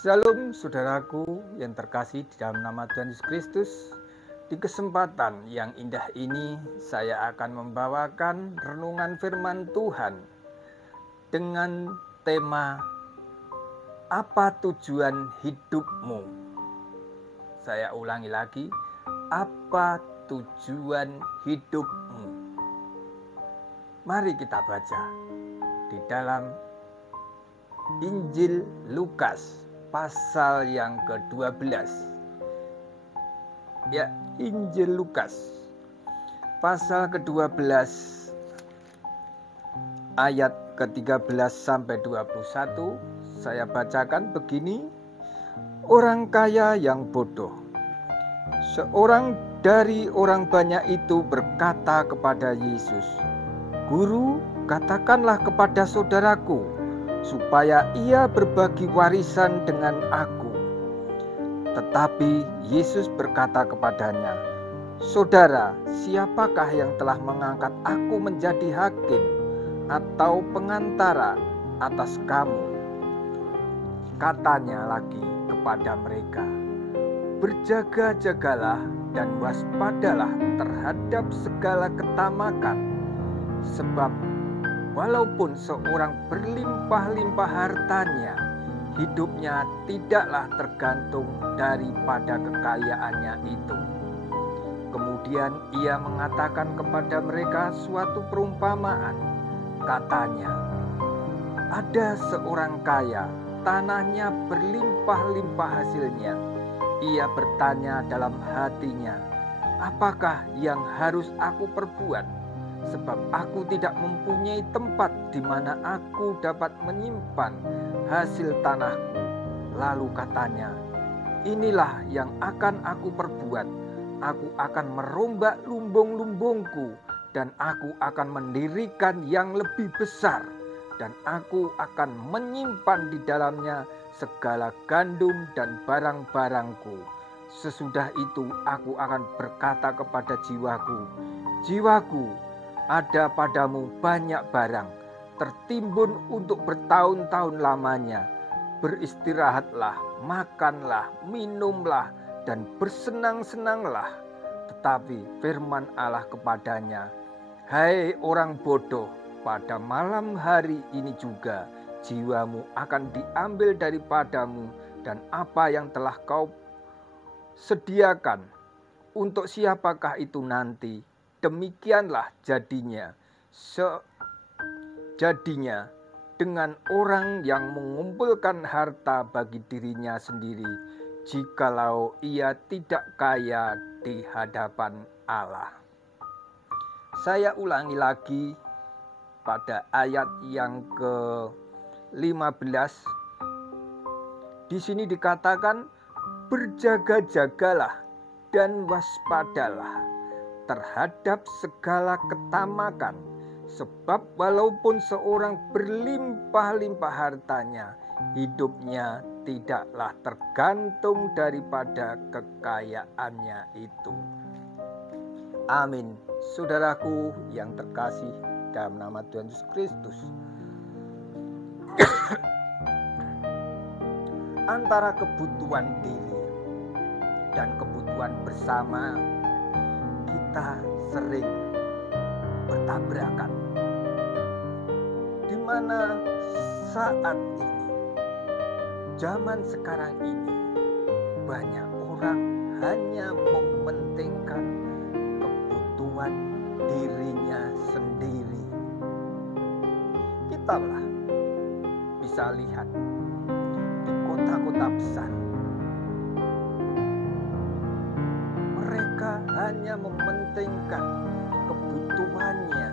Shalom saudaraku yang terkasih di dalam nama Tuhan Yesus Kristus. Di kesempatan yang indah ini saya akan membawakan renungan firman Tuhan dengan tema apa tujuan hidupmu? Saya ulangi lagi, apa tujuan hidupmu? Mari kita baca di dalam Injil Lukas pasal yang ke-12. Ya, Injil Lukas pasal ke-12 ayat ke-13 sampai 21. Saya bacakan begini. Orang kaya yang bodoh. Seorang dari orang banyak itu berkata kepada Yesus, "Guru, katakanlah kepada saudaraku supaya ia berbagi warisan dengan aku." Tetapi Yesus berkata kepadanya, "Saudara, siapakah yang telah mengangkat aku menjadi hakim atau pengantara atas kamu?" Katanya lagi kepada mereka, "Berjaga-jagalah dan waspadalah terhadap segala ketamakan, sebab walaupun seorang berlimpah-limpah hartanya, hidupnya tidaklah tergantung daripada kekayaannya itu." Kemudian ia mengatakan kepada mereka suatu perumpamaan. Katanya, "Ada seorang kaya, tanahnya berlimpah-limpah hasilnya. Ia bertanya dalam hatinya, 'Apakah yang harus aku perbuat? Sebab aku tidak mempunyai tempat di mana aku dapat menyimpan hasil tanahku.' Lalu katanya, 'Inilah yang akan aku perbuat. Aku akan merombak lumbung-lumbungku dan aku akan mendirikan yang lebih besar, dan aku akan menyimpan di dalamnya segala gandum dan barang-barangku. Sesudah itu aku akan berkata kepada jiwaku, jiwaku, ada padamu banyak barang, tertimbun untuk bertahun-tahun lamanya. Beristirahatlah, makanlah, minumlah, dan bersenang-senanglah.' Tetapi firman Allah kepadanya, 'Hai orang bodoh, pada malam hari ini juga jiwamu akan diambil daripadamu, dan apa yang telah kau sediakan, untuk siapakah itu nanti? Demikianlah jadinya dengan orang yang mengumpulkan harta bagi dirinya sendiri, jikalau ia tidak kaya di hadapan Allah." Saya ulangi lagi pada ayat yang ke-15. Di sini dikatakan, "Berjaga-jagalah dan waspadalah terhadap segala ketamakan, sebab walaupun seorang berlimpah-limpah hartanya, hidupnya tidaklah tergantung daripada kekayaannya itu." Amin. Saudaraku yang terkasih dalam nama Tuhan Yesus Kristus, antara kebutuhan diri dan kebutuhan bersama kita sering bertabrakan, di mana saat ini, zaman sekarang ini, banyak orang hanya mementingkan kebutuhan dirinya sendiri. Kita bisa lihat di kota-kota besar, mereka hanya mementingkan kebutuhannya,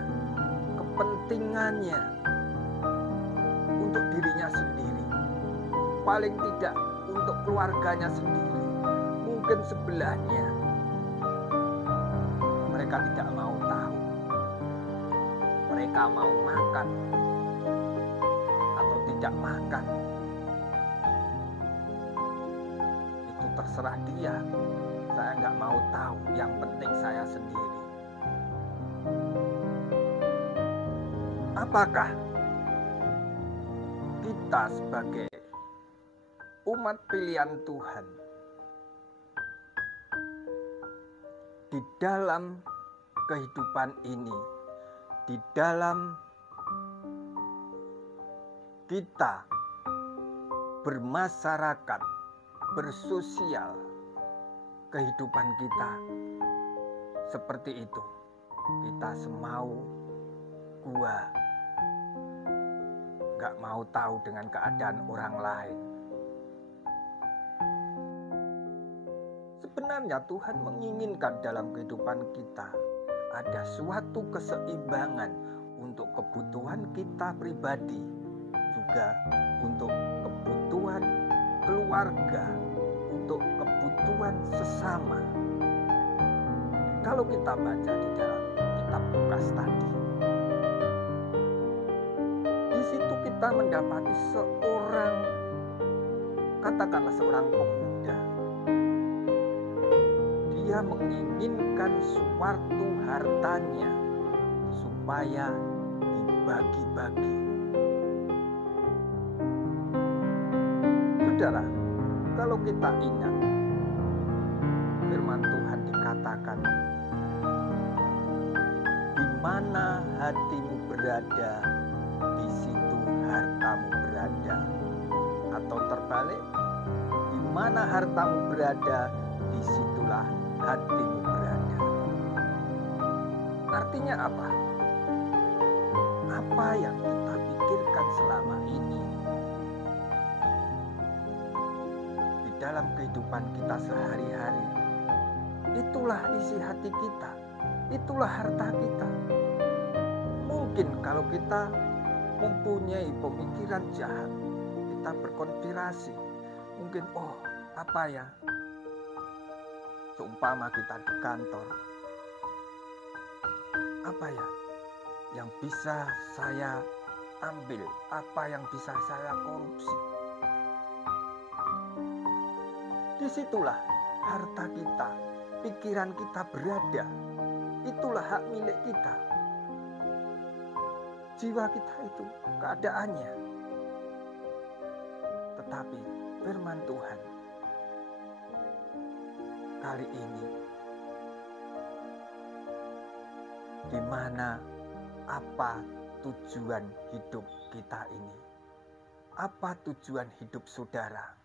kepentingannya untuk dirinya sendiri, paling tidak untuk keluarganya sendiri, mungkin sebelahnya. Mereka tidak mau tahu mereka mau makan atau tidak makan. Itu terserah dia. Saya nggak mau tahu, yang penting saya sendiri. Apakah kita sebagai umat pilihan Tuhan, di dalam kehidupan ini, di dalam kita bermasyarakat, bersosial, kehidupan kita seperti itu. Kita semau gua gak mau tahu dengan keadaan orang lain. Sebenarnya Tuhan menginginkan dalam kehidupan kita ada suatu keseimbangan untuk kebutuhan kita pribadi, juga untuk kebutuhan keluarga, untuk kebutuhan sesama. Kalau kita baca di dalam kitab Lukas tadi, di situ kita mendapati seorang, katakanlah seorang pemuda. Dia menginginkan suatu hartanya supaya dibagi-bagi. Saudara, kalau kita ingat firman Tuhan dikatakan, di mana hatimu berada, di situ hartamu berada. Atau terbalik, di mana hartamu berada, disitulah hatimu berada. Artinya apa? Apa yang kita pikirkan selama ini di dalam kehidupan kita sehari-hari, itulah isi hati kita, itulah harta kita. Mungkin kalau kita mempunyai pemikiran jahat, kita berkonspirasi, mungkin apa ya, seumpama kita di kantor, apa ya yang bisa saya ambil, apa yang bisa saya korupsi. Disitulah harta kita, pikiran kita berada. Itulah hak milik kita. Jiwa kita itu keadaannya. Tetapi firman Tuhan kali ini, di mana apa tujuan hidup kita ini? Apa tujuan hidup saudara?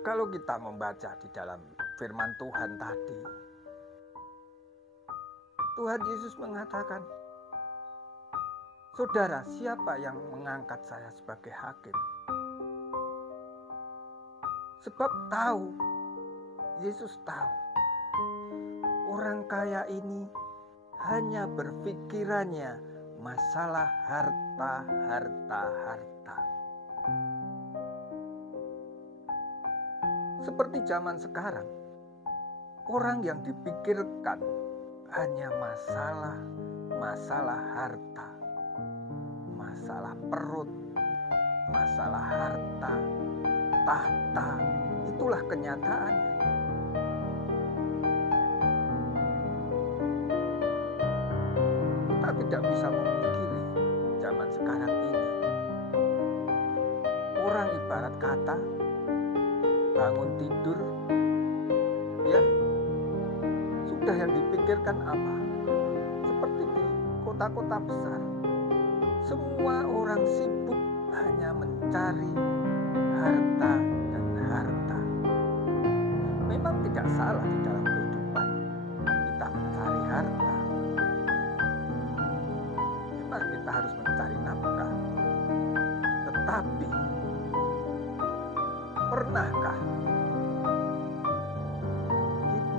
Kalau kita membaca di dalam firman Tuhan tadi, Tuhan Yesus mengatakan, saudara, siapa yang mengangkat saya sebagai hakim? Sebab tahu, Yesus tahu, orang kaya ini hanya berpikirannya masalah harta. Seperti zaman sekarang, orang yang dipikirkan hanya masalah harta, masalah perut, masalah harta, tahta, itulah kenyataannya. Kita tidak bisa memungkiri zaman sekarang ini. Orang ibarat kata bangun tidur, ya sudah yang dipikirkan apa? Seperti di kota-kota besar, semua orang sibuk hanya mencari harta dan harta. Memang tidak salah di dalam kehidupan kita mencari harta. Memang kita harus mencari nafkah. Tetapi pernahkah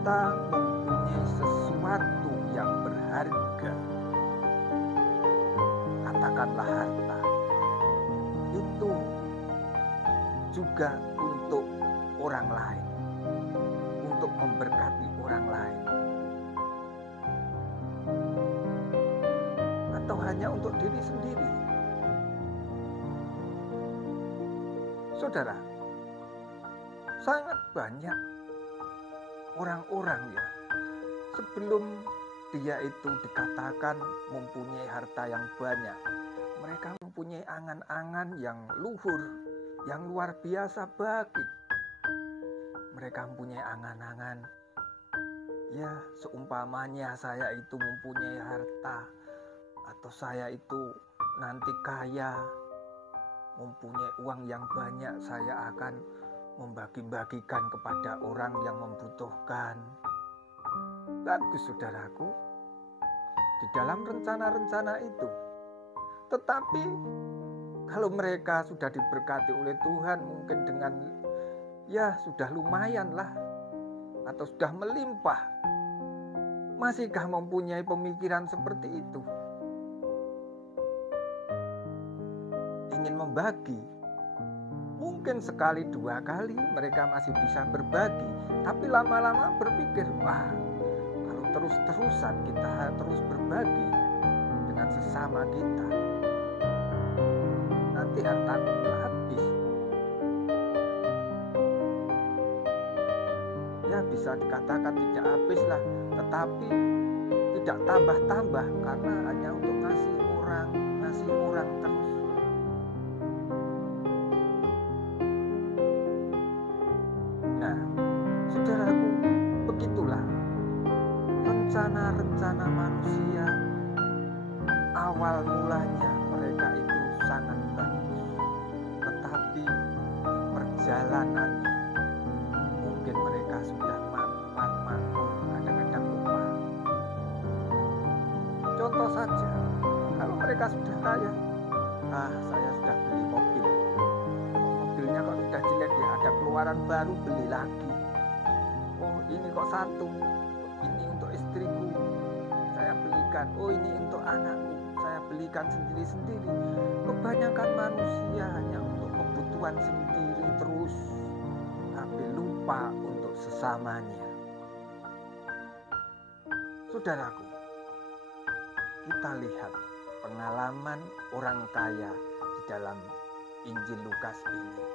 kita mempunyai sesuatu yang berharga, katakanlah harta, itu juga untuk orang lain, untuk memberkati orang lain, atau hanya untuk diri sendiri? Saudara, sangat banyak orang-orang ya, sebelum dia itu dikatakan mempunyai harta yang banyak, mereka mempunyai mempunyai angan-angan yang luhur, yang luar biasa bagi. Mereka mempunyai angan-angan, ya seumpamanya saya itu mempunyai harta, atau saya itu nanti kaya, mempunyai uang yang banyak, saya akan membagi-bagikan kepada orang yang membutuhkan. Bagus saudaraku, di dalam rencana-rencana itu. Tetapi kalau mereka sudah diberkati oleh Tuhan, mungkin dengan ya sudah lumayan lah, atau sudah melimpah, masihkah mempunyai pemikiran seperti itu? Ingin membagi, mungkin sekali dua kali mereka masih bisa berbagi, tapi lama-lama berpikir, wah, kalau terus-terusan kita terus berbagi dengan sesama kita, nanti hartaku habis. Ya bisa dikatakan tidak habis lah, tetapi tidak tambah-tambah, karena hanya untuk ngasih orang terus. Nah, saudaraku, begitulah rencana-rencana manusia. Awal mulanya mereka itu sangat bagus, tetapi perjalanannya mungkin mereka sudah mapan makmur, kadang-kadang lupa. Contoh saja, kalau mereka sudah kaya, saya sudah beli mobil, mobilnya kok sudah jelek ya, ada keluaran baru, beli lagi. Oh ini kok satu, ini untuk istriku, saya belikan. Oh ini untuk anakku, saya belikan sendiri-sendiri. Kebanyakan manusia hanya untuk kebutuhan sendiri terus, tapi lupa untuk sesamanya. Saudaraku, kita lihat pengalaman orang kaya di dalam Injil Lukas ini.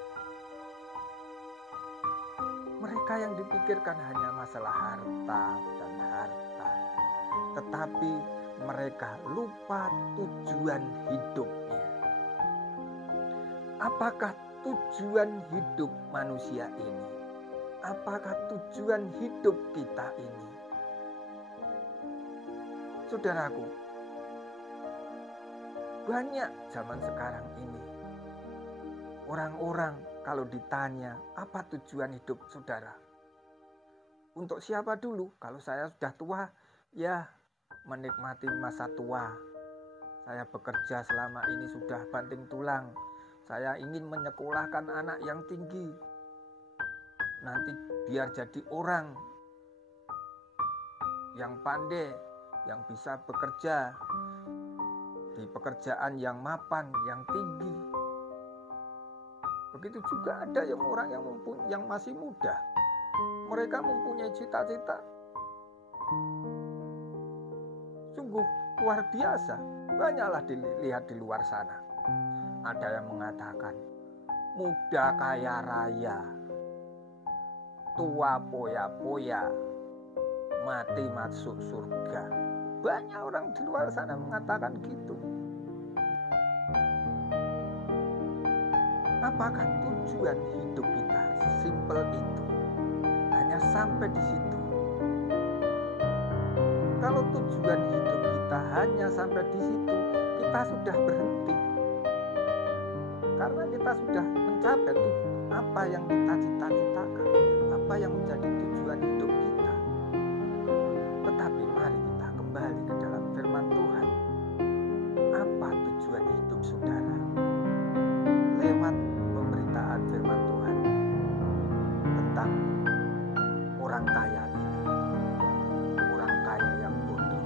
Mereka yang dipikirkan hanya masalah harta dan harta, tetapi mereka lupa tujuan hidupnya. Apakah tujuan hidup manusia ini? Apakah tujuan hidup kita ini? Saudaraku, banyak zaman sekarang ini orang-orang kalau ditanya apa tujuan hidup saudara, untuk siapa dulu? Kalau saya sudah tua, ya menikmati masa tua. Saya bekerja selama ini sudah banting tulang. Saya ingin menyekolahkan anak yang tinggi, nanti biar jadi orang yang pandai, yang bisa bekerja di pekerjaan yang mapan, yang tinggi. Begitu juga ada yang orang yang masih muda, mereka mempunyai cita-cita sungguh luar biasa. Banyaklah dilihat di luar sana. Ada yang mengatakan muda kaya raya, tua poya-poya, mati masuk surga. Banyak orang di luar sana mengatakan gitu. Apakah tujuan hidup kita sesimpel itu? Hanya sampai di situ. Kalau tujuan hidup kita hanya sampai di situ, kita sudah berhenti. Karena kita sudah mencapai apa yang kita cita-citakan, apa yang menjadi tujuan hidup kita. Tetapi mari kita kembali ke dalam firman Tuhan. Apa tujuan hidup saudara? Lewat pemberitaan firman Tuhan tentang orang kaya ini, orang kaya yang bodoh.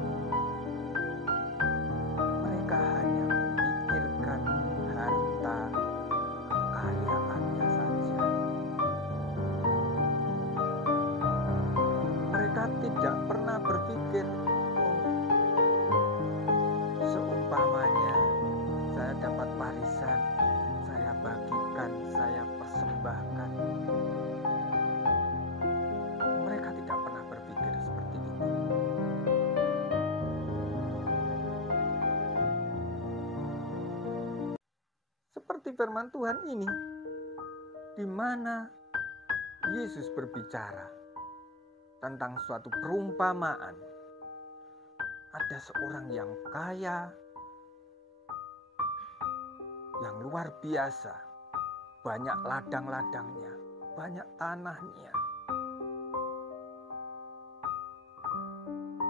Mereka hanya memikirkan harta kekayaannya saja. seperti firman Tuhan ini, di mana Yesus berbicara tentang suatu perumpamaan. Ada seorang yang kaya, yang luar biasa, banyak ladang-ladangnya, banyak tanahnya.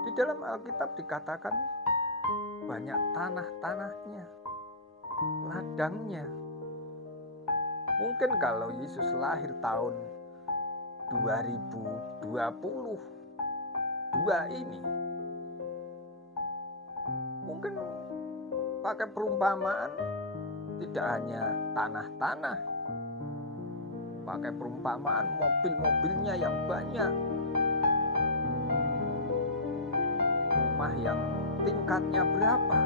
Di dalam Alkitab dikatakan banyak tanah-tanahnya, ladangnya. Mungkin kalau Yesus lahir tahun 2022 ini, mungkin pakai perumpamaan tidak hanya tanah-tanah, pakai perumpamaan mobil-mobilnya yang banyak, rumah yang tingkatnya berapa,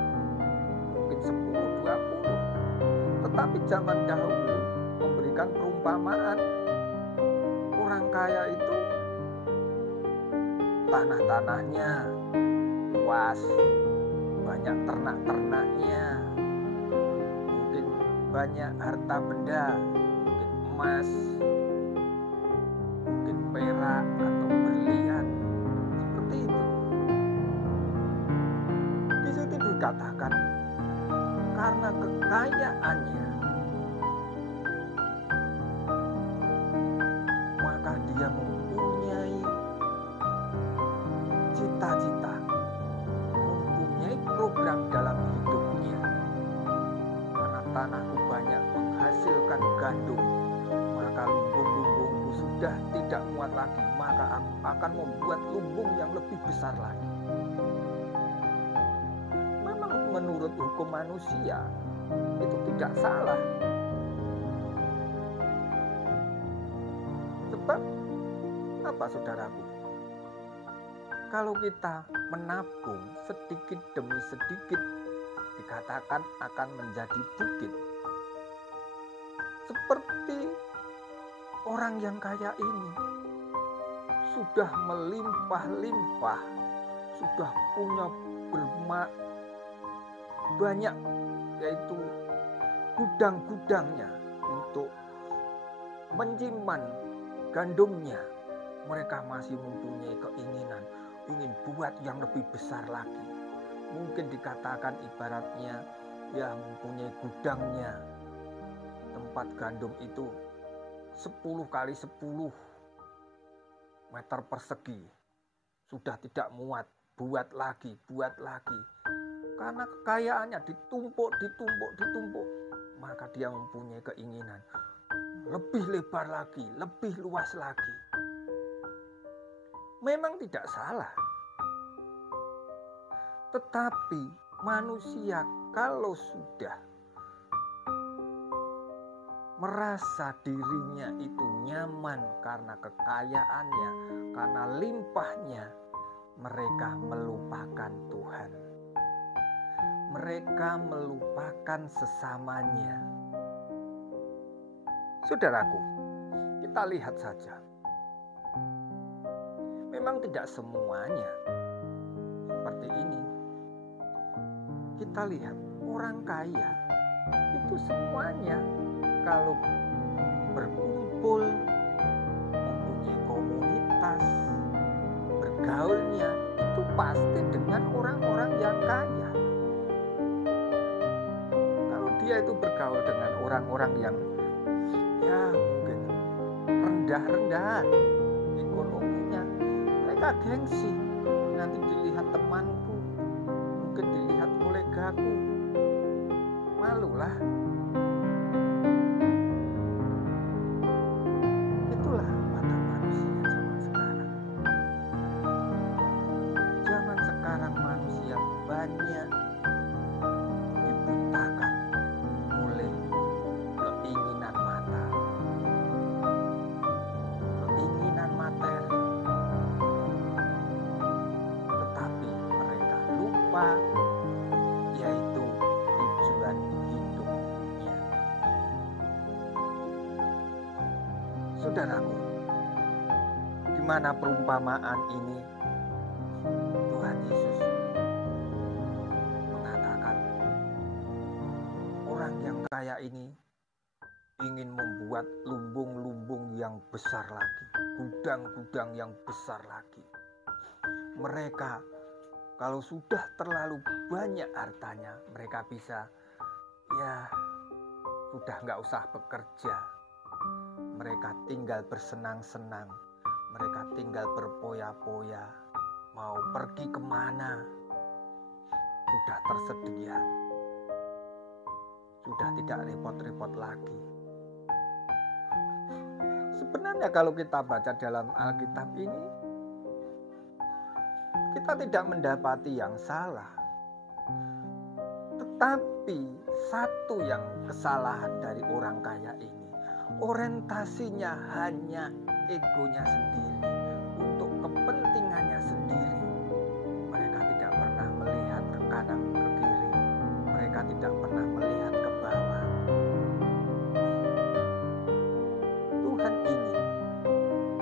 mungkin 10-20. Tetapi zaman dahulu memberikan perumpamaan orang kaya itu tanah-tanahnya luas, banyak ternak-ternaknya, mungkin banyak harta benda, mungkin emas, mungkin perak atau berlian, seperti itu. Di situ dikatakan karena kekayaannya, maka dia mempunyai cita-cita, mempunyai program dalam hidupnya. Karena tanahku banyak menghasilkan gandum, maka lumbung-lumbungku sudah tidak muat lagi, maka aku akan membuat lumbung yang lebih besar lagi. Memang menurut hukum manusia itu tidak salah. Sebab apa, saudaraku? Kalau kita menabung sedikit demi sedikit, dikatakan akan menjadi bukit. Seperti orang yang kaya ini sudah melimpah-limpah, sudah punya banyak, yaitu gudang-gudangnya untuk menyimpan gandumnya. Mereka masih mempunyai keinginan, ingin buat yang lebih besar lagi. Mungkin dikatakan ibaratnya ya mempunyai gudangnya, tempat gandum itu 10 kali 10 meter persegi. Sudah tidak muat, buat lagi. Karena kekayaannya ditumpuk, maka dia mempunyai keinginan lebih lebar lagi, lebih luas lagi. Memang tidak salah. Tetapi manusia kalau sudah merasa dirinya itu nyaman karena kekayaannya, karena limpahnya, mereka melupakan Tuhan. Mereka melupakan sesamanya. Saudaraku, kita lihat saja. Memang tidak semuanya seperti ini. Kita lihat orang kaya itu semuanya kalau berkumpul, mempunyai komunitas, bergaulnya itu pasti dengan orang-orang yang kaya. Kalau dia itu bergaul dengan orang-orang yang ya mungkin rendah-rendahan ekonominya, mereka gengsi. Nanti dilihat temanku, mungkin dilihat kolegaku, malulah. Itulah watak manusia zaman sekarang. Zaman sekarang manusia banyak dibutakan oleh keinginan mata, keinginan materi. Tetapi mereka lupa yaitu tujuan hidupnya. Saudaraku, di mana perumpamaan ini Tuhan Yesus mengatakan orang yang kaya ini ingin membuat lumbung-lumbung yang besar lagi, gudang-gudang yang besar lagi. Mereka kalau sudah terlalu banyak hartanya, mereka bisa sudah nggak usah bekerja. Mereka tinggal bersenang-senang, mereka tinggal berpoya-poya, mau pergi kemana sudah tersedia, sudah tidak repot-repot lagi. Sebenarnya kalau kita baca dalam Alkitab ini, kita tidak mendapati yang salah. Tetapi satu yang kesalahan dari orang kaya ini, orientasinya hanya egonya sendiri, untuk kepentingannya sendiri. Mereka tidak pernah melihat ke kanan ke kiri, mereka tidak pernah melihat ke bawah. Tuhan ingin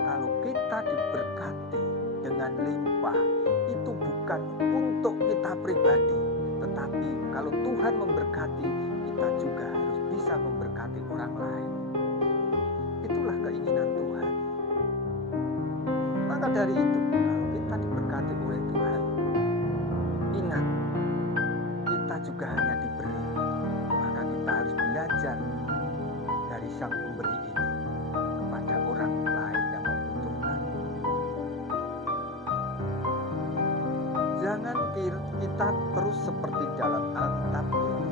kalau kita diberkati dengan limpah, itu bukan untuk kita pribadi, tetapi kalau Tuhan memberkati, kita juga harus bisa memberkati orang lain. Itulah keinginan Tuhan. Maka dari itu, kalau kita diberkati oleh Tuhan, ingat, kita juga hanya diberi. Maka kita harus belajar dari Sang Pemberi ini kepada orang lain yang membutuhkan. Jangan kita terus seperti dalam Alkitab ini.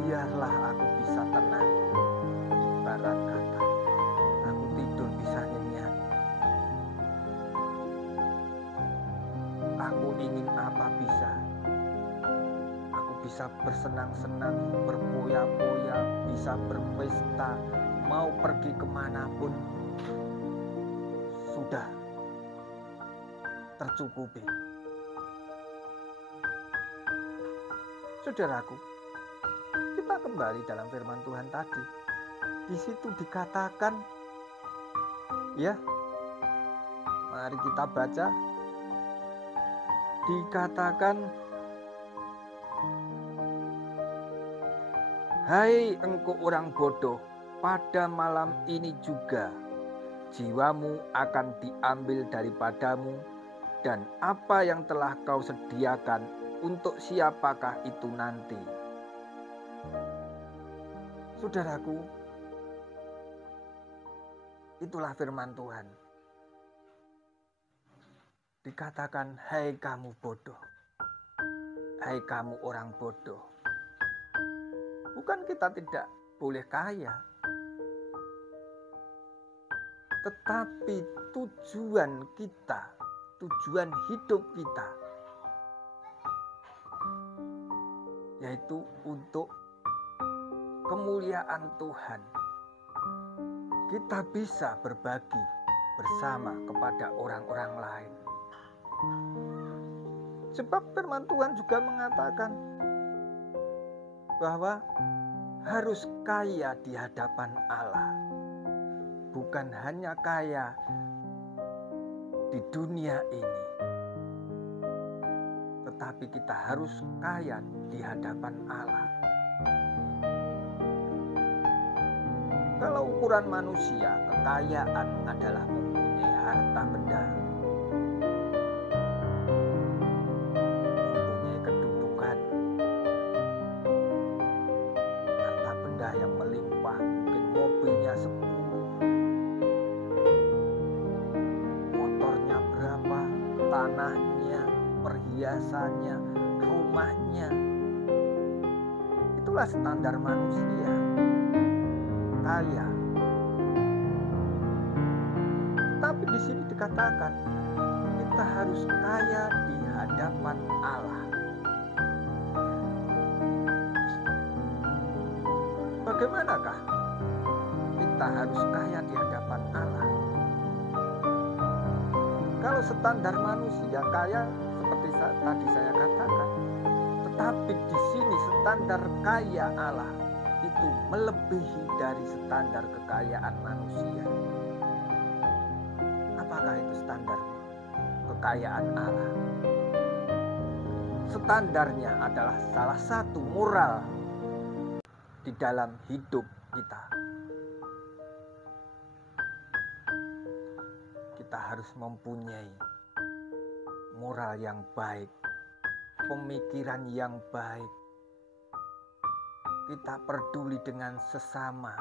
Biarlah aku bisa tenang. Ibarat kata, aku tidur bisa nyenyak. Aku ingin apa bisa. Aku bisa bersenang-senang, berpoya-poya, bisa berpesta, mau pergi kemanapun. Sudah tercukupi. Saudaraku, kita kembali dalam firman Tuhan tadi. Di situ dikatakan, mari kita baca. Dikatakan, hai engkau orang bodoh, pada malam ini juga jiwamu akan diambil daripadamu, dan apa yang telah kau sediakan untuk siapakah itu nanti? Saudaraku, itulah firman Tuhan. Dikatakan, hai kamu bodoh, hai kamu orang bodoh. Bukan kita tidak boleh kaya, tetapi tujuan kita, tujuan hidup kita, yaitu untuk kemuliaan Tuhan. Kita bisa berbagi bersama kepada orang-orang lain. Sebab firman Tuhan juga mengatakan bahwa harus kaya di hadapan Allah. Bukan hanya kaya di dunia ini, tetapi kita harus kaya di hadapan Allah. Kalau ukuran manusia, kekayaan adalah mempunyai harta benda, mempunyai kedudukan, harta benda yang melimpah, mungkin mobilnya 10, motornya berapa, tanahnya, perhiasannya, rumahnya. Itulah standar manusia. Kaya. Tapi di sini dikatakan kita harus kaya di hadapan Allah. Bagaimanakah kita harus kaya di hadapan Allah? Kalau standar manusia kaya seperti tadi saya katakan, tetapi di sini standar kaya Allah itu melebihi dari standar kekayaan manusia. Apakah itu standar kekayaan Allah? Standarnya adalah salah satu moral di dalam hidup kita. Kita harus mempunyai moral yang baik, pemikiran yang baik. Kita peduli dengan sesama.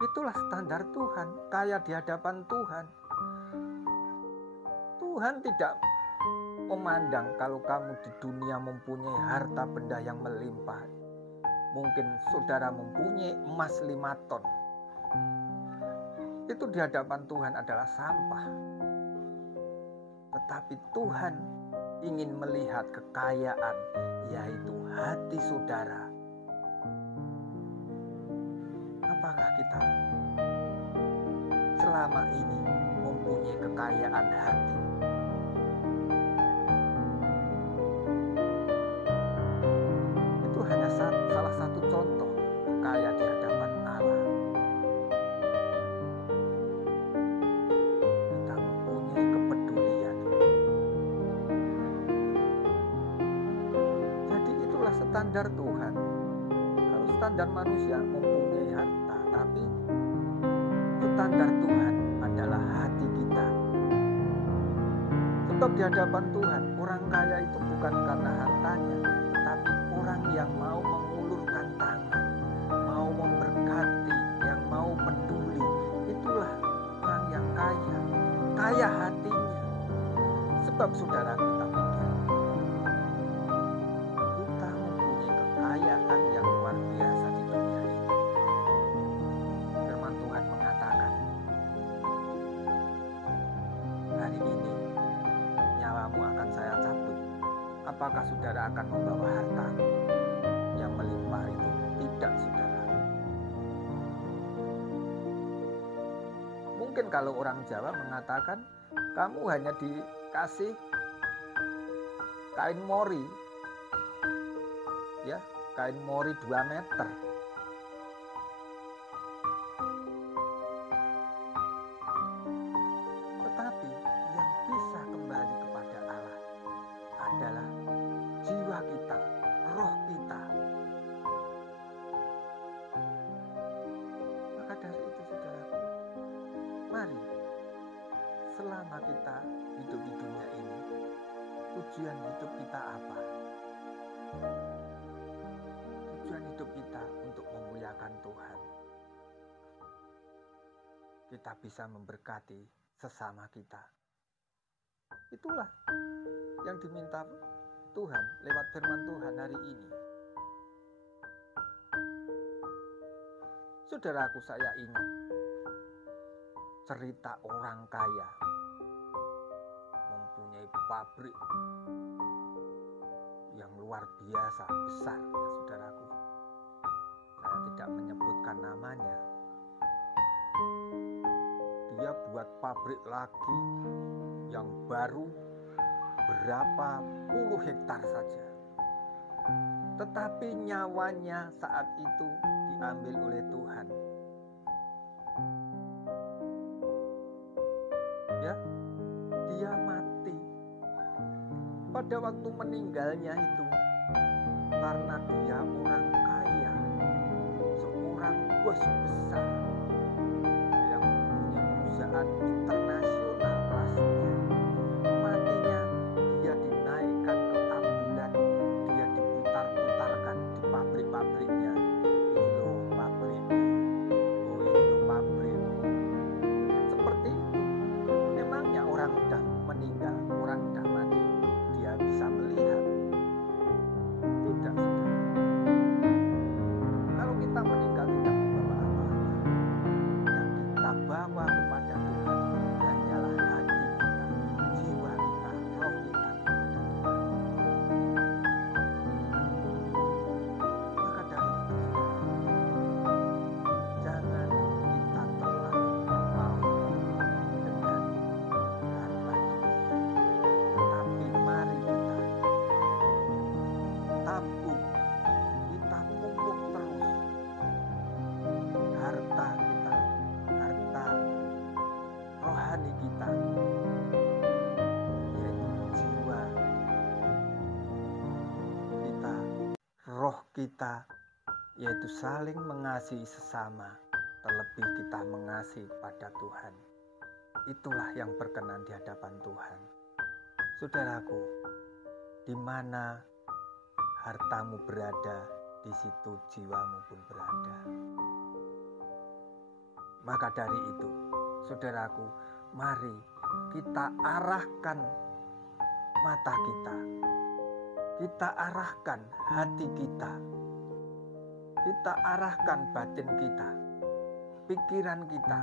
Itulah standar Tuhan, kaya di hadapan Tuhan. Tuhan tidak memandang kalau kamu di dunia mempunyai harta benda yang melimpah. Mungkin saudara mempunyai emas 5 ton. Itu di hadapan Tuhan adalah sampah. Tetapi Tuhan ingin melihat kekayaan, yaitu hati saudara. Apakah kita selama ini mempunyai kekayaan hati? Itu hanya salah satu contoh kaya di hadapan Allah. Kita mempunyai kepedulian. Jadi itulah standar Tuhan. Kalau standar manusia mempunyai harta, tapi standar Tuhan adalah hati kita. Sebab di hadapan Tuhan, orang kaya itu bukan karena hartanya, tetapi orang yang mau mengulurkan tangan, mau memberkati, yang mau peduli. Itulah orang yang kaya, kaya hatinya. Sebab saudara, kita pikir kita mempunyai kekayaan yang luar biasa di dunia ini. Firman Tuhan mengatakan, hari ini nyawamu akan saya cabut. Apakah saudara akan membawa harta yang melimpah itu? Tidak, saudara. Mungkin kalau orang Jawa mengatakan, kamu hanya dikasih kain mori, ya, kain mori 2 meter. Tetapi yang bisa kembali kepada Allah adalah jiwa kita, roh kita. Maka dari itu saudaraku, mari selama kita hidup di dunia ini, tujuan hidup kita apa? Tujuan hidup kita untuk memuliakan Tuhan. Kita bisa memberkati sesama kita. Itulah yang diminta Tuhan lewat firman Tuhan hari ini. Saudaraku, saya ingat cerita orang kaya mempunyai pabrik yang luar biasa besar, ya saudaraku. Saya tidak menyebutkan namanya. Dia buat pabrik lagi yang baru berapa puluh hektar saja. Tetapi nyawanya saat itu diambil oleh Tuhan. Ya, dia mati. Pada waktu meninggalnya itu, karena dia orang kaya, seorang bos besar yang punya perusahaan internasional kelasnya, matinya dia dinaikkan ke ambulan, dia diputar-putarkan di pabrik-pabriknya. Ini loh pabrik, oh ini loh pabrik. Seperti itu. Memangnya orang udah meninggal, orang udah mati, dia bisa melihat? Tidak, saudara. Kalau kita meninggal tidak membawa apa-apa, yang kita bawa kepada Tuhan hanyalah hati kita. kita, yaitu saling mengasihi sesama, terlebih kita mengasihi pada Tuhan. Itulah yang berkenan di hadapan Tuhan. Saudaraku, di mana hartamu berada, di situ jiwamu pun berada. Maka dari itu, saudaraku, mari kita arahkan mata kita arahkan hati kita arahkan batin kita, pikiran kita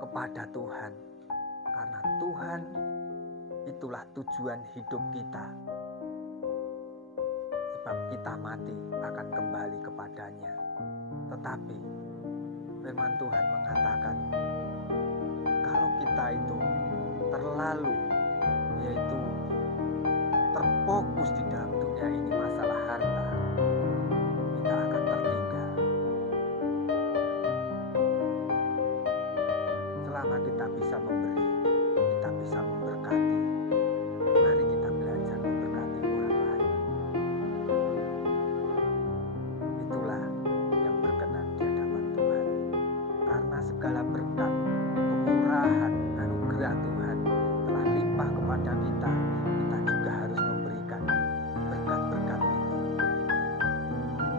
kepada Tuhan. Karena Tuhan itulah tujuan hidup kita. Sebab kita mati akan kembali kepadanya. Tetapi firman Tuhan mengatakan, kalau kita itu terlalu yaitu terfokus di dalam dunia ini masalah harta, kita akan tertinggal. Selama kita bisa memberi, kita bisa memberkati. Mari kita belajar memberkati orang lain. Itulah yang berkenan di hadapan Tuhan. Karena segala berkat, kemurahan, anugerah Tuhan telah limpah kepada kita, kita juga harus memberikan berkat-berkat itu,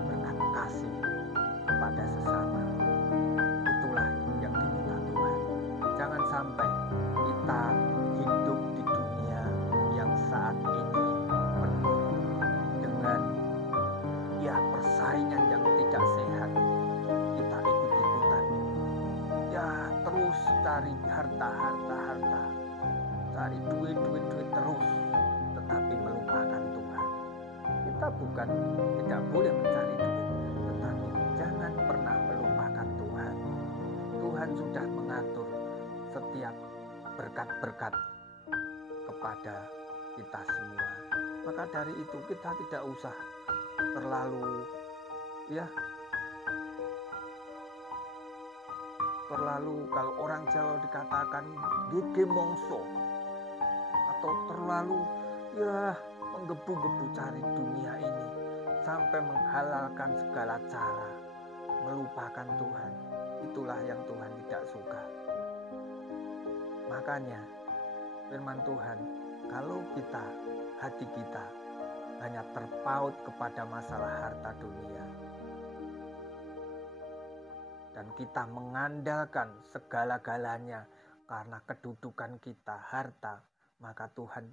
berkat kasih kepada sesama. Itulah yang diminta Tuhan. Jangan sampai kita hidup di dunia yang saat ini penuh dengan persaingan yang tidak sehat. Kita ikut-ikutan, terus cari harta, cari duit terus, tetapi melupakan Tuhan. Kita bukan tidak boleh mencari duit, tetapi jangan pernah melupakan Tuhan. Tuhan sudah mengatur setiap berkat-berkat kepada kita semua. Maka dari itu kita tidak usah terlalu kalau orang Jawa dikatakan gege mongso, atau terlalu menggebu-gebu cari dunia ini sampai menghalalkan segala cara, melupakan Tuhan. Itulah yang Tuhan tidak suka. Makanya firman Tuhan, kalau hati kita hanya terpaut kepada masalah harta dunia, dan kita mengandalkan segala-galanya karena kedudukan kita, harta, maka Tuhan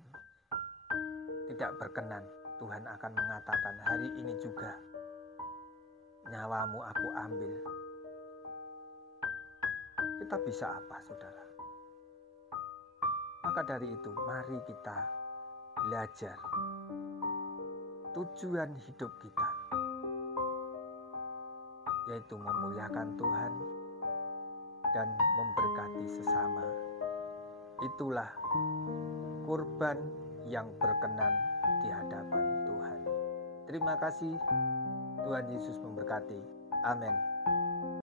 tidak berkenan. Tuhan akan mengatakan, hari ini juga nyawamu aku ambil. Kita bisa apa, saudara? Maka dari itu, mari kita belajar tujuan hidup kita, yaitu memuliakan Tuhan dan memberkati sesama. Itulah kurban yang berkenan di hadapan Tuhan. Terima kasih. Tuhan Yesus memberkati. Amin.